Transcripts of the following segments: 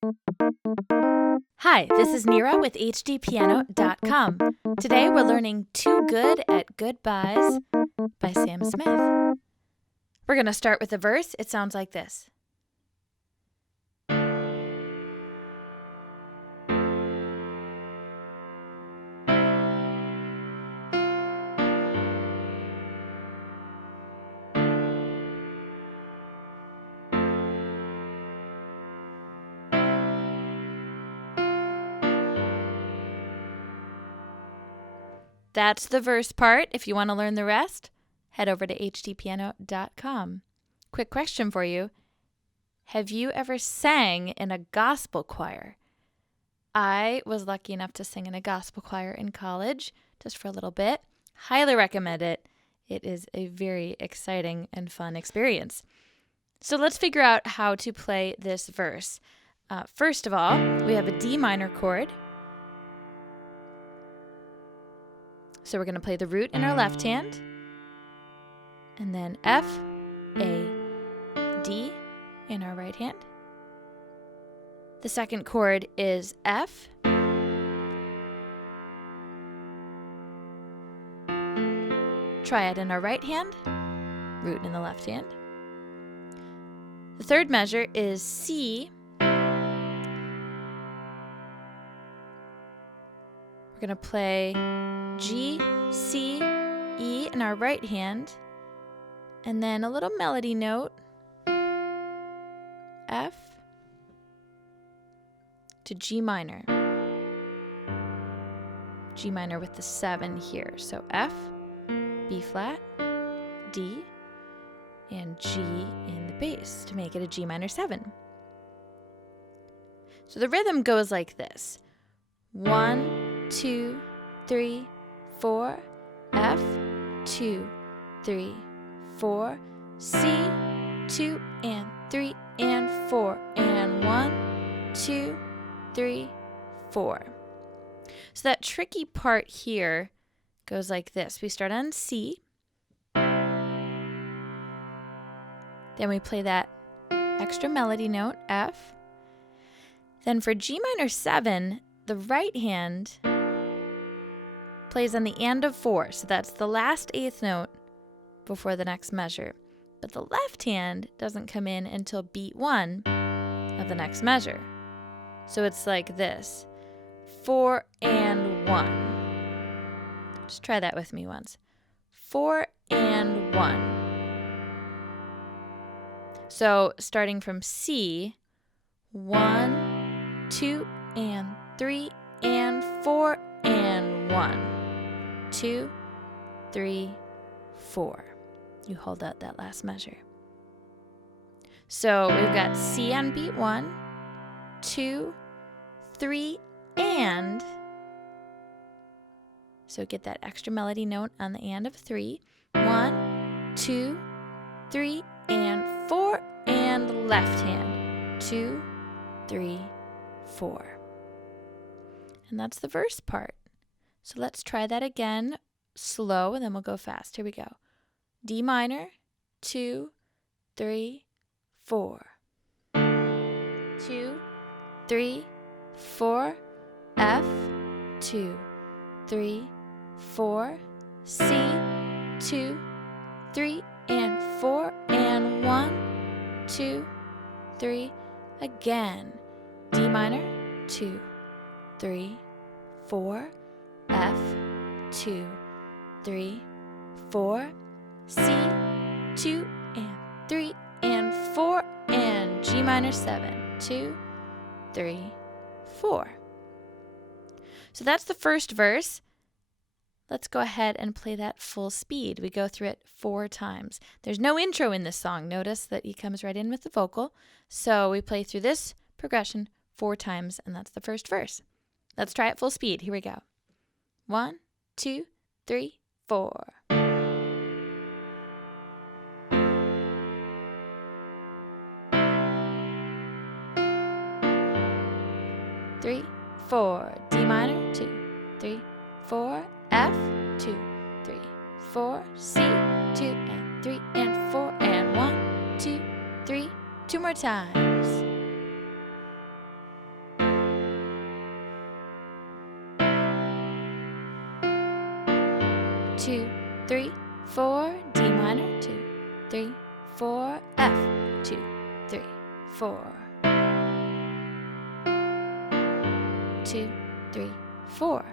Hi, this is Nira with HDpiano.com. Today we're learning Too Good at Goodbyes by Sam Smith. We're going to start with a verse. It sounds like this. That's the verse part. If you want to learn the rest, head over to HDpiano.com. Quick question for you. Have you ever sang in a gospel choir? I was lucky enough to sing in a gospel choir in college, just for a little bit. Highly recommend it. It is a very exciting and fun experience. So let's figure out how to play this verse. First of all, we have a D minor chord. So we're going to play the root in our left hand, and then F, A, D in our right hand. The second chord is F. Triad in our right hand, root in the left hand. The third measure is C. We're going to play G, C, E in our right hand, and then a little melody note, F to G minor. G minor with the 7 here. So F, B flat, D, and G in the bass to make it a G minor 7. So the rhythm goes like this. 1, 2, 3, 4, F, 2, 3, 4, C, 2, and 3, and 4, and 1, 2, 3, 4. So that tricky part here goes like this. We start on C, then we play that extra melody note, F. Then for G minor 7, the right hand plays on the and of 4, so that's the last 8th note before the next measure. But the left hand doesn't come in until beat 1 of the next measure. So it's like this, 4 and 1. Just try that with me once. 4 and 1. So starting from C, 1, 2, and 3, and 4, and 1. 2, 3, 4. You hold out that last measure. So we've got C on beat 1, 2, 3, and. So get that extra melody note on the and of 3. 1, 2, 3, and 4, and left hand. 2, 3, 4. And that's the verse part. So let's try that again, slow, and then we'll go fast. Here we go. D minor, 2, 3, 4. 2, 3, 4, F, 2, 3, 4, C, 2, 3, and 4, and 1, 2, 3, again. D minor, 2, 3, 4, F, 2, 3, 4, C, 2, and 3, and 4, and G minor 7, 2, 3, 4. So that's the first verse. Let's go ahead and play that full speed. We go through it 4 times. There's no intro in this song. Notice that he comes right in with the vocal. So we play through this progression 4 times, and that's the first verse. Let's try it full speed. Here we go. 1, 2, 3, 4. 3, 4, D minor, 2, 3, 4, F, 2, 3, 4, C, 2, and 3, and 4, and 1, 2, 3, 2 more times. 3, 4, D minor, 2, 3, 4, F, 2, 3, 4. 2, 3, 4.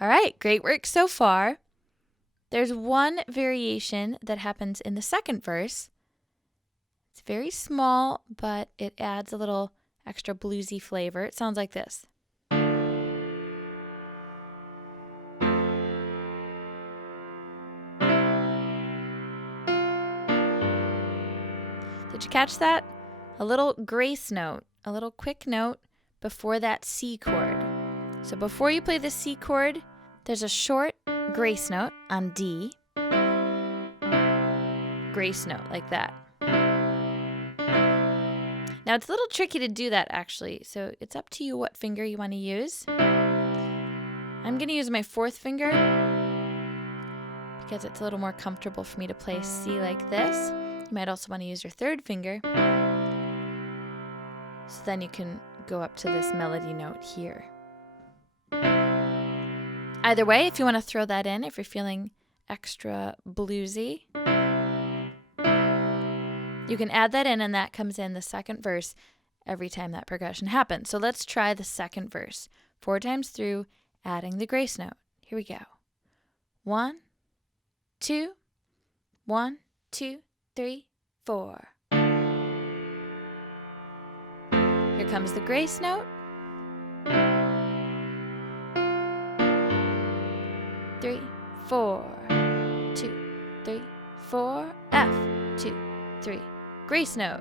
All right, great work so far. There's one variation that happens in the second verse. It's very small, but it adds a little extra bluesy flavor. It sounds like this. Did you catch that? A little grace note, a little quick note before that C chord. So before you play the C chord, there's a short grace note on D. Grace note like that. Now it's a little tricky to do that actually, so it's up to you what finger you want to use. I'm going to use my fourth finger because it's a little more comfortable for me to play C like this. You might also want to use your third finger. So then you can go up to this melody note here. Either way, if you want to throw that in, if you're feeling extra bluesy, you can add that in, and that comes in the second verse every time that progression happens. So let's try the second verse 4 times through, adding the grace note. Here we go. 1, 2, 1, 2, 3, 4. Here comes the grace note. 3, 4, 2, 3, 4, F, 2, 3, grace note.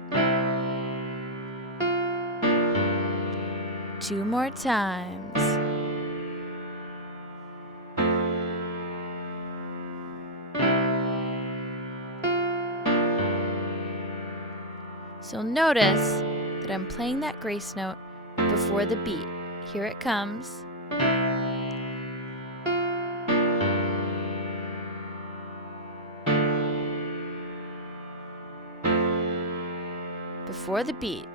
2 more times. So notice that I'm playing that grace note before the beat. Here it comes. Before the beat.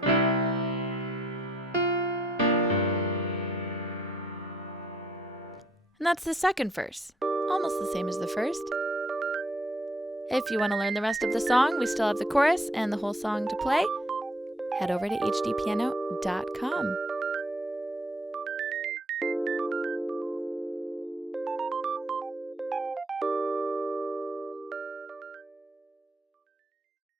And that's the second verse. Almost the same as the first. If you want to learn the rest of the song, we still have the chorus and the whole song to play. Head over to HDpiano.com.